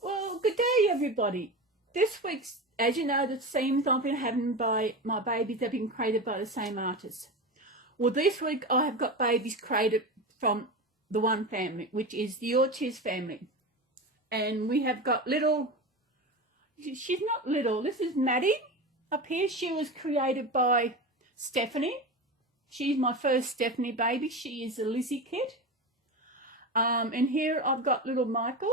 Well, good day, everybody. This week's, as you know, the themes I've been having by my babies have been created by the same artist. Well, this week I have got babies created from the one family, which is the Ortiz family. And we have got little, she's not little, this is Maddie up here. She was created by Stephanie. She's my first Stephanie baby. She is a Lizzie kid. And here I've got little Michael.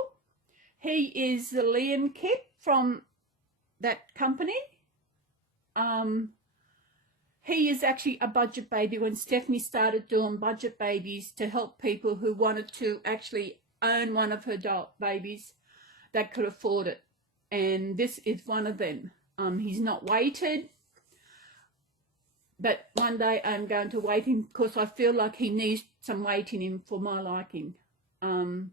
He is the Liam kid from that company. He is actually a budget baby when Stephanie started doing budget babies to help people who wanted to actually own one of her babies that could afford it. And this is one of them. He's not weighted, but one day I'm going to weight him because I feel like he needs some weight in him for my liking. I'll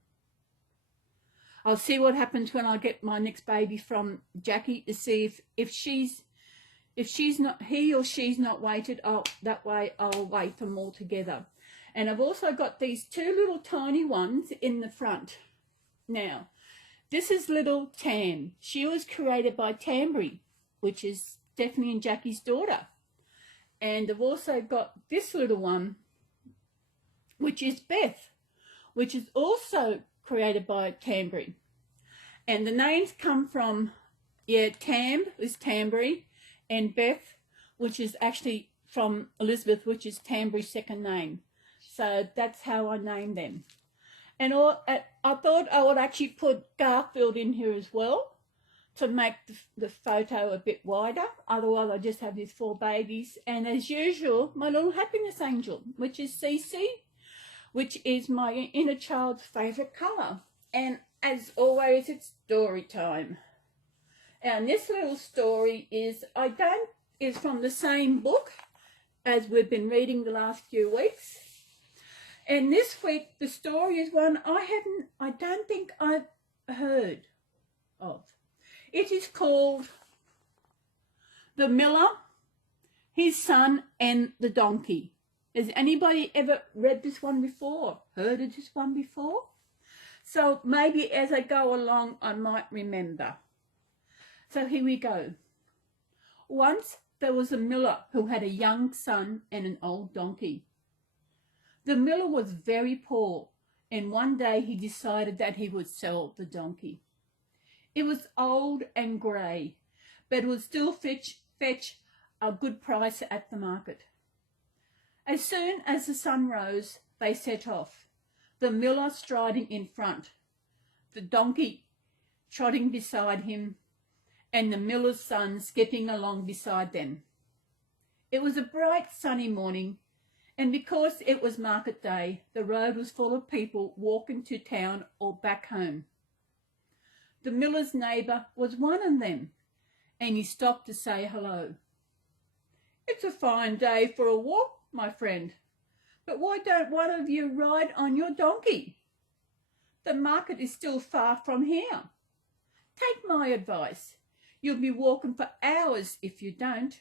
see what happens when I get my next baby from Jackie to see if she's not, he or she's not weighted. That way I'll weight them all together. And I've also got these two little tiny ones in the front. Now, this is little Tam. She was created by Tambry, which is Stephanie and Jackie's daughter. And I've also got this little one, which is Beth, which is also created by Tambry. And the names come from, Tam is Tambry, and Beth, which is actually from Elizabeth, which is Tambry's second name. So that's how I named them. And I thought I would actually put Garfield in here as well to make the photo a bit wider. Otherwise, I just have these four babies. And as usual, my little happiness angel, which is Cece, which is my inner child's favourite colour. And as always, it's story time. And this little story is from the same book as we've been reading the last few weeks. And this week, the story is one I don't think I've heard of. It is called The Miller, His Son and the Donkey. Has anybody ever read this one before? Heard of this one before? So maybe as I go along, I might remember. So here we go. Once there was a miller who had a young son and an old donkey. The miller was very poor, and one day he decided that he would sell the donkey. It was old and grey, but it would still fetch a good price at the market. As soon as the sun rose, they set off, the miller striding in front, the donkey trotting beside him, and the miller's son skipping along beside them. It was a bright sunny morning, and because it was market day, the road was full of people walking to town or back home. The miller's neighbour was one of them, and he stopped to say hello. "It's a fine day for a walk, my friend, but why don't one of you ride on your donkey? The market is still far from here. Take my advice. You'll be walking for hours if you don't."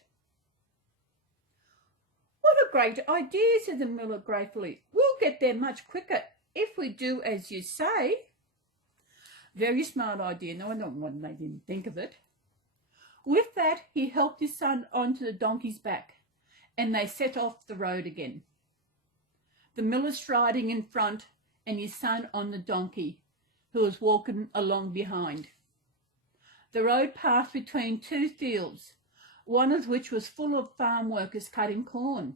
"What a great idea," said the miller gratefully. "We'll get there much quicker if we do as you say." Very smart idea. No, I don't know why they didn't think of it. With that, he helped his son onto the donkey's back, and they set off the road again. The miller striding in front and his son on the donkey, who was walking along behind. The road passed between two fields, one of which was full of farm workers cutting corn.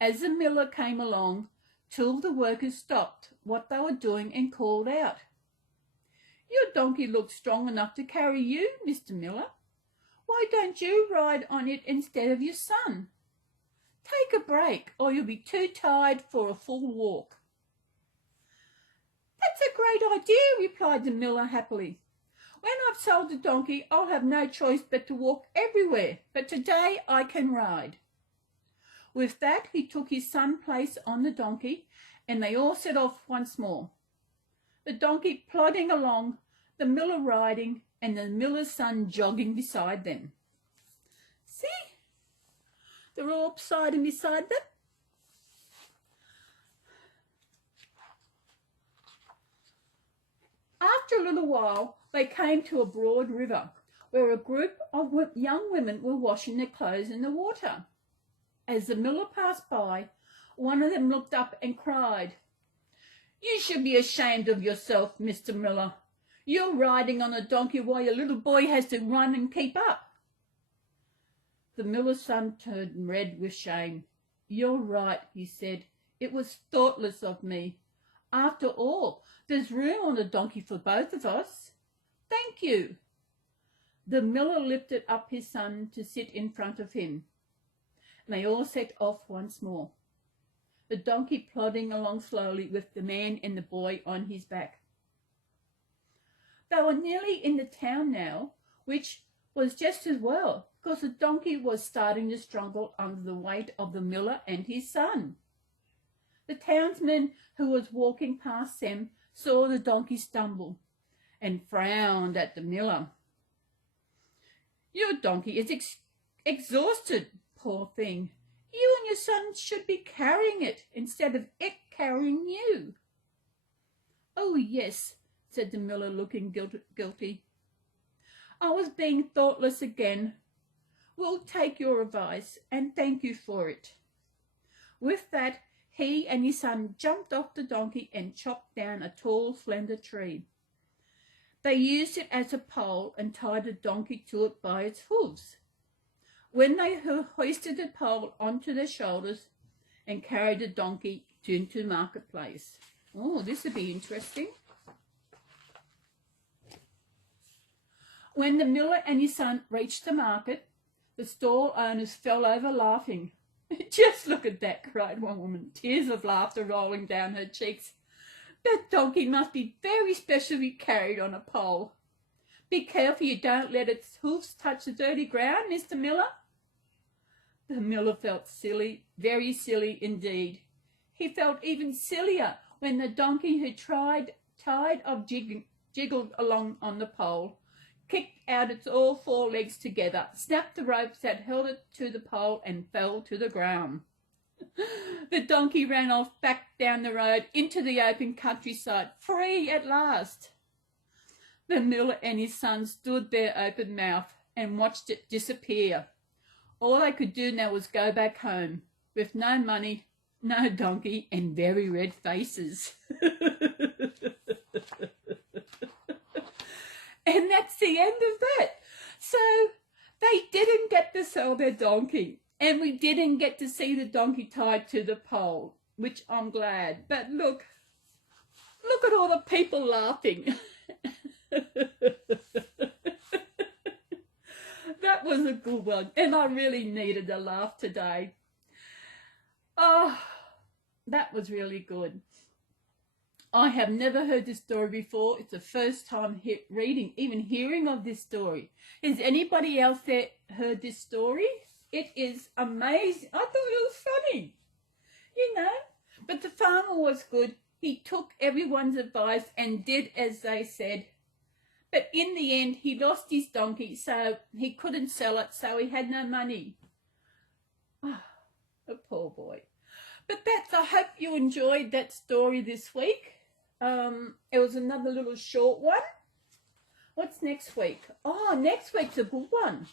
As the miller came along, two of the workers stopped what they were doing and called out, "Your donkey looks strong enough to carry you, Mr. Miller. Why don't you ride on it instead of your son? Take a break, or you'll be too tired for a full walk." "That's a great idea," replied the miller happily. "When I've sold the donkey, I'll have no choice but to walk everywhere, but today I can ride." With that, he took his son's place on the donkey, and they all set off once more. The donkey plodding along, the miller riding, and the miller's son jogging beside them. "See, They're all side and beside them. After a little while, they came to a broad river where a group of young women were washing their clothes in the water. As the miller passed by, one of them looked up and cried, "You should be ashamed of yourself, Mr. Miller. You're riding on a donkey while your little boy has to run and keep up." The miller's son turned red with shame. "You're right," he said. "It was thoughtless of me. After all, there's room on the donkey for both of us. Thank you." The miller lifted up his son to sit in front of him, and they all set off once more, the donkey plodding along slowly with the man and the boy on his back. They were nearly in the town now, which was just as well, because the donkey was starting to struggle under the weight of the miller and his son. The townsman who was walking past them saw the donkey stumble and frowned at the miller. "Your donkey is exhausted, poor thing. You and your son should be carrying it instead of it carrying you." "Oh, yes," said the miller, looking guilty. "I was being thoughtless again. We'll take your advice and thank you for it." With that, he and his son jumped off the donkey and chopped down a tall, slender tree. They used it as a pole and tied the donkey to it by its hooves. When they hoisted the pole onto their shoulders and carried the donkey into the marketplace. Oh, this would be interesting. When the miller and his son reached the market, the stall owners fell over laughing. "Just look at that," cried one woman, tears of laughter rolling down her cheeks. "That donkey must be very specially carried on a pole. Be careful you don't let its hoofs touch the dirty ground, Mr. Miller." The miller felt silly, very silly indeed. He felt even sillier when the donkey, who tired of jiggled along on the pole, kicked out its all four legs together, snapped the ropes that held it to the pole, and fell to the ground. The donkey ran off back down the road into the open countryside, free at last. The miller and his son stood there open mouthed and watched it disappear. All they could do now was go back home, with no money, no donkey, and very red faces. And that's the end of that. So they didn't get to sell their donkey, and we didn't get to see the donkey tied to the pole, which I'm glad. But look at all the people laughing. That was a good one, and I really needed a laugh today. Oh, that was really good. I have never heard this story before. It's the first time even hearing of this story. Has anybody else there heard this story? It is amazing. I thought it was funny, But the farmer was good. He took everyone's advice and did as they said. But in the end, he lost his donkey, so he couldn't sell it, so he had no money. Oh, the poor boy. But I hope you enjoyed that story this week. It was another little short one. What's next week? Oh, next week's a good one.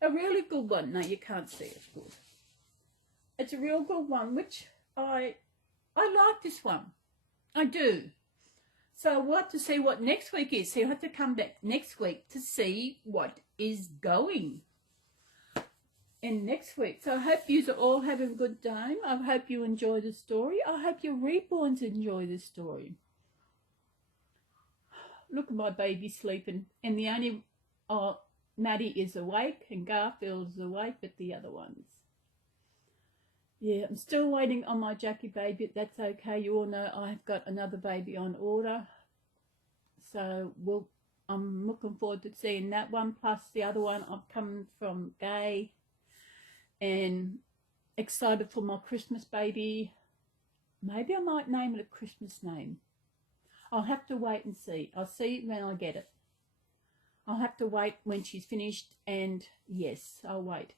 A really good one. No, you can't see it good. It's a real good one, which I like this one. I do. So we'll have to see what next week is. So you'll have to come back next week to see what is going in next week. So I hope you are all having a good time. I hope you enjoy the story. I hope your reborns enjoy the story. Look at my baby sleeping. And the only, Maddie is awake and Garfield's awake, but the other ones. Yeah, I'm still waiting on my Jackie baby. That's okay. You all know I've got another baby on order. So I'm looking forward to seeing that one. Plus the other one, I've come from Gay. And excited for my Christmas baby. Maybe I might name it a Christmas name. I'll have to wait and see. I'll see when I get it. I'll have to wait when she's finished, and yes, I'll wait.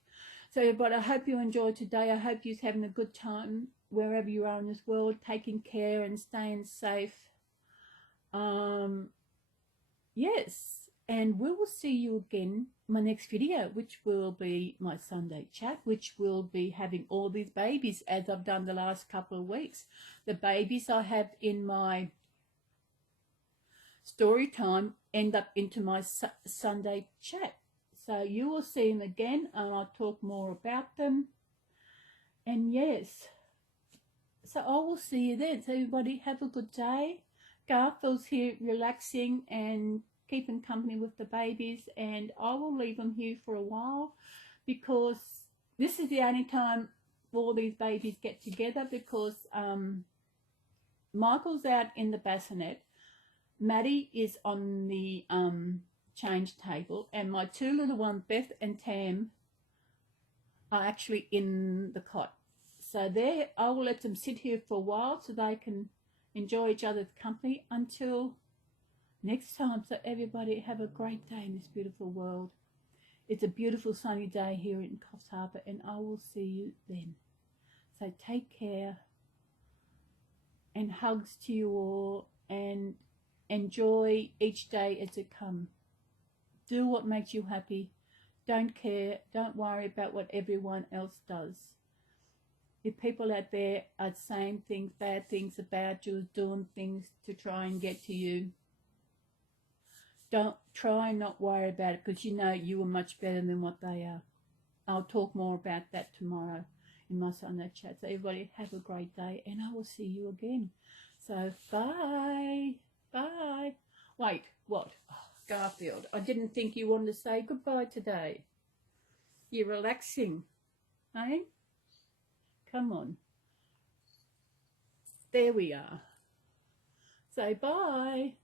So everybody, I hope you enjoyed today. I hope you're having a good time wherever you are in this world, taking care and staying safe. Yes, and we will see you again in my next video, which will be my Sunday chat, which will be having all these babies as I've done the last couple of weeks. The babies I have in my story time end up into my Sunday chat. So you will see them again, and I'll talk more about them. And yes, so I will see you then. So everybody have a good day. Garfield's here relaxing and keeping company with the babies, and I will leave them here for a while because this is the only time all these babies get together, because Michael's out in the bassinet, Maddie is on the change table, and my two little ones, Beth and Tam, are actually in the cot. So there, I will let them sit here for a while so they can enjoy each other's company until next time. So everybody have a great day in this beautiful world. It's a beautiful sunny day here in Coffs Harbour, and I will see you then. So take care, and hugs to you all, and enjoy each day as it comes. Do what makes you happy. Don't care. Don't worry about what everyone else does. If people out there are saying things, bad things about you, doing things to try and get to you, don't try and not worry about it, because you know you are much better than what they are. I'll talk more about that tomorrow in my Sunday chat. So everybody have a great day, and I will see you again. So bye. Bye. Wait, what? Oh, Garfield, I didn't think you wanted to say goodbye today. You're relaxing, eh? Come on. There we are. Say bye.